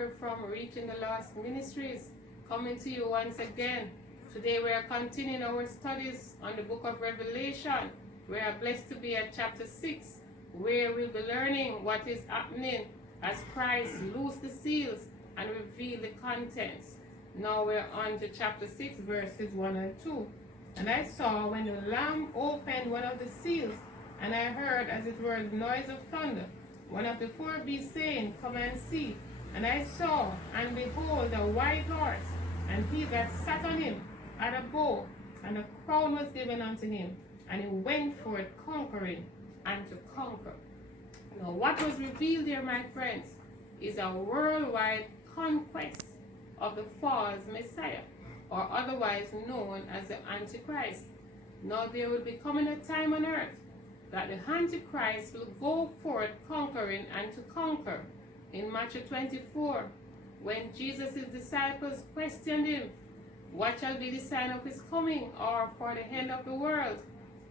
here from Reaching the Lost Ministries, coming to you once again. Today we are continuing our studies on the book of Revelation. We are blessed to be at chapter 6, where we'll be learning what is happening as Christ loosed the seals and revealed the contents. Now we're on to chapter 6, verses 1 and 2. And I saw when the Lamb opened one of the seals, and I heard as it were the noise of thunder, one of the four beasts saying, Come and see. And I saw, and behold, a white horse, and he that sat on him had a bow, and a crown was given unto him, and he went forth conquering and to conquer. Now what was revealed here, my friends, is a worldwide conquest of the false Messiah, or otherwise known as the Antichrist. Now there will be coming a time on earth that the Antichrist will go forth conquering and to conquer. In Matthew 24, when Jesus' disciples questioned him, what shall be the sign of his coming, or for the end of the world?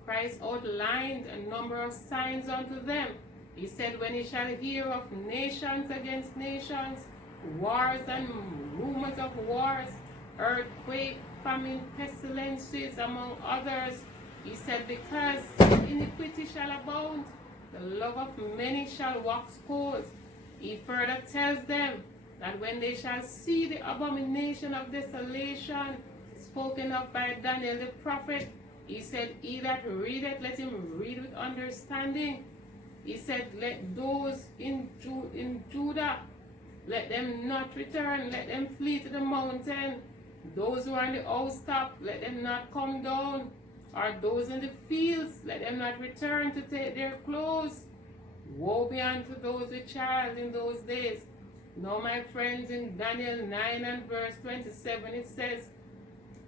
Christ outlined a number of signs unto them. He said, when ye shall hear of nations against nations, wars and rumors of wars, earthquake, famine, pestilences, among others, he said, because iniquity shall abound, the love of many shall wax cold. He further tells them that when they shall see the abomination of desolation spoken of by Daniel the prophet, he said, he that readeth, let him read with understanding. He said, let those in Judah, let them not return, let them flee to the mountain. Those who are in the housetop, let them not come down. Or those in the fields, let them not return to take their clothes. Woe be unto those with child in those days. Now, my friends, in Daniel 9 and verse 27, it says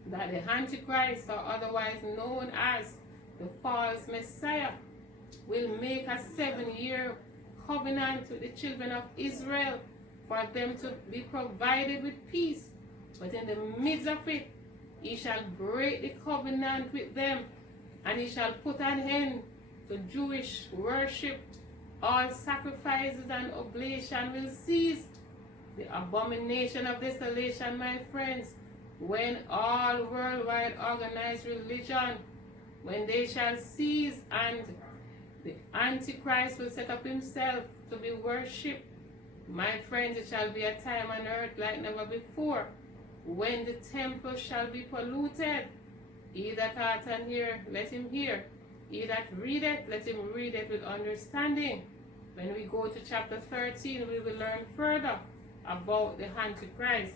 that the Antichrist, or otherwise known as the false Messiah, will make a 7-year covenant with the children of Israel for them to be provided with peace. But in the midst of it, he shall break the covenant with them, and he shall put an end to Jewish worship. All sacrifices and oblation will cease. The abomination of desolation, my friends, when all worldwide organized religion, when they shall cease, and the Antichrist will set up himself to be worshipped, my friends, it shall be a time on earth like never before, when the temple shall be polluted. He that hath an ear, let him hear. He that readeth, let him read it with understanding. When we go to chapter 13, we will learn further about the Antichrist.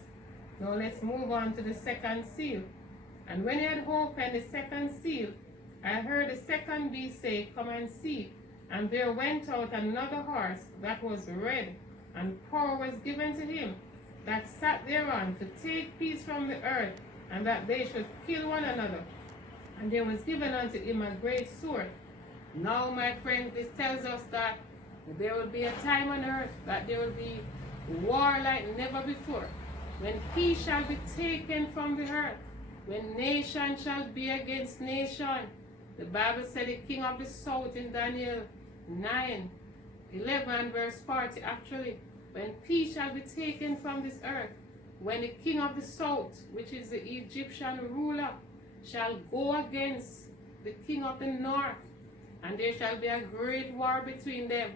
Now let's move on to the second seal. And when he had opened the second seal, I heard the second beast say, Come and see. And there went out another horse that was red, and power was given to him that sat thereon to take peace from the earth, and that they should kill one another. And there was given unto him a great sword. Now, my friends, this tells us that there will be a time on earth that there will be war like never before, when peace shall be taken from the earth, when nation shall be against nation. The Bible said the king of the south in Daniel 9:11 verse 40 actually, when peace shall be taken from this earth, when the king of the south, which is the Egyptian ruler, shall go against the king of the north, and there shall be a great war between them.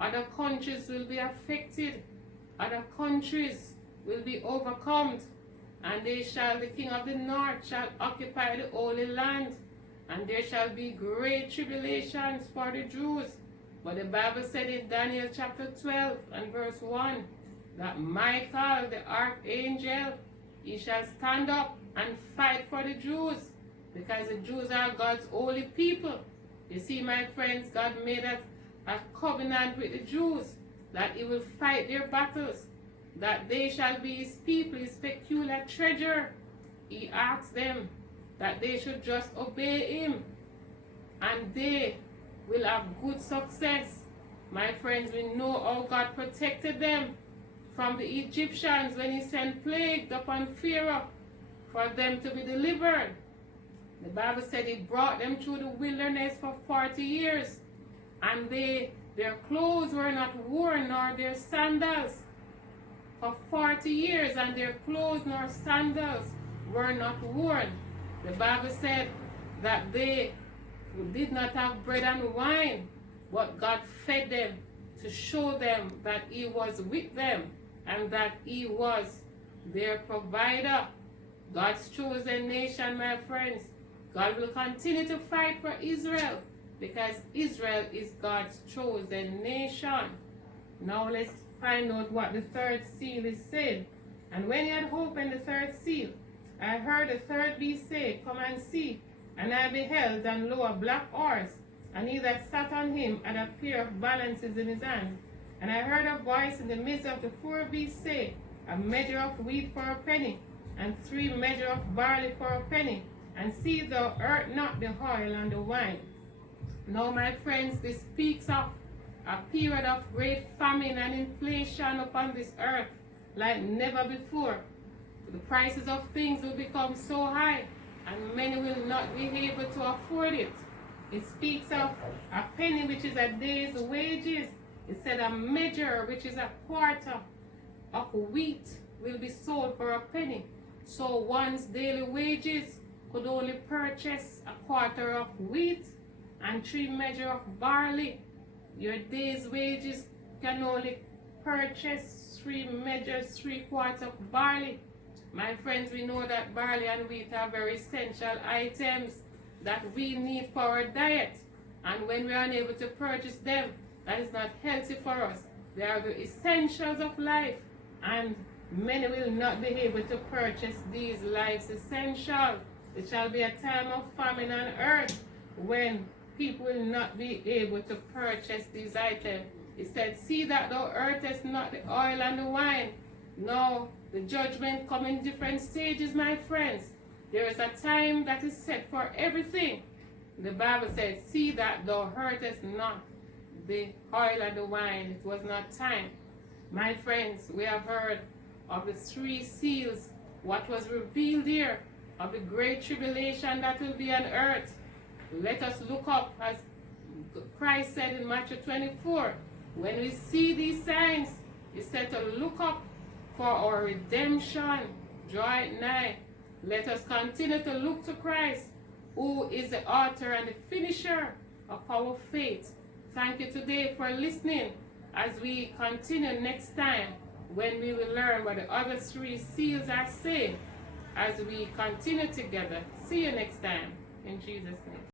Other countries will be affected, other countries will be overcome, and the king of the north shall occupy the Holy Land, and there shall be great tribulations for the Jews. But the Bible said in Daniel chapter 12 and verse 1 that Michael, the archangel, he shall stand up and fight for the Jews, because the Jews are God's holy people. You see, my friends, God made a covenant with the Jews that he will fight their battles, that they shall be his people, his peculiar treasure. He asked them that they should just obey him, and they will have good success. My friends, we know how God protected them from the Egyptians when he sent plagues upon Pharaoh for them to be delivered. The Bible said he brought them through the wilderness for 40 years, and their clothes were not worn, nor their sandals, for 40 years, and their clothes nor sandals were not worn. The Bible said that they did not have bread and wine, but God fed them to show them that He was with them and that He was their provider. God's chosen nation, my friends. God will continue to fight for Israel because Israel is God's chosen nation. Now let's find out what the third seal is saying. And when he had opened the third seal, I heard the third beast say, Come and see. And I beheld, and lo, a black horse, and he that sat on him had a pair of balances in his hand. And I heard a voice in the midst of the four beasts say, A measure of wheat for a penny, and 3 measures of barley for a penny, and see thou hurt not the oil and the wine. Now, my friends, this speaks of a period of great famine and inflation upon this earth like never before. The prices of things will become so high, and many will not be able to afford it. It speaks of a penny, which is a day's wages. It said a measure, which is a quarter of wheat, will be sold for a penny. So one's daily wages could only purchase a quarter of wheat and 3 measures of barley. Your day's wages can only purchase 3 measures, 3 quarts of barley. My friends, we know that barley and wheat are very essential items that we need for our diet. And when we are unable to purchase them, that is not healthy for us. They are the essentials of life, and many will not be able to purchase these life's essentials. It shall be a time of famine on earth when people will not be able to purchase these items. It said, See that thou hurtest not the oil and the wine. No, the judgment come in different stages, my friends. There is a time that is set for everything. The Bible says, See that thou hurtest not the oil and the wine. It was not time. My friends, we have heard of the 3 seals, what was revealed here, of the great tribulation that will be on earth. Let us look up, as Christ said in Matthew 24. When we see these signs, He said to look up, for our redemption draweth nigh. Let us continue to look to Christ, who is the author and the finisher of our faith. Thank you today for listening as we continue next time when we will learn what the other 3 seals are saying as we continue together. See you next time in Jesus' name.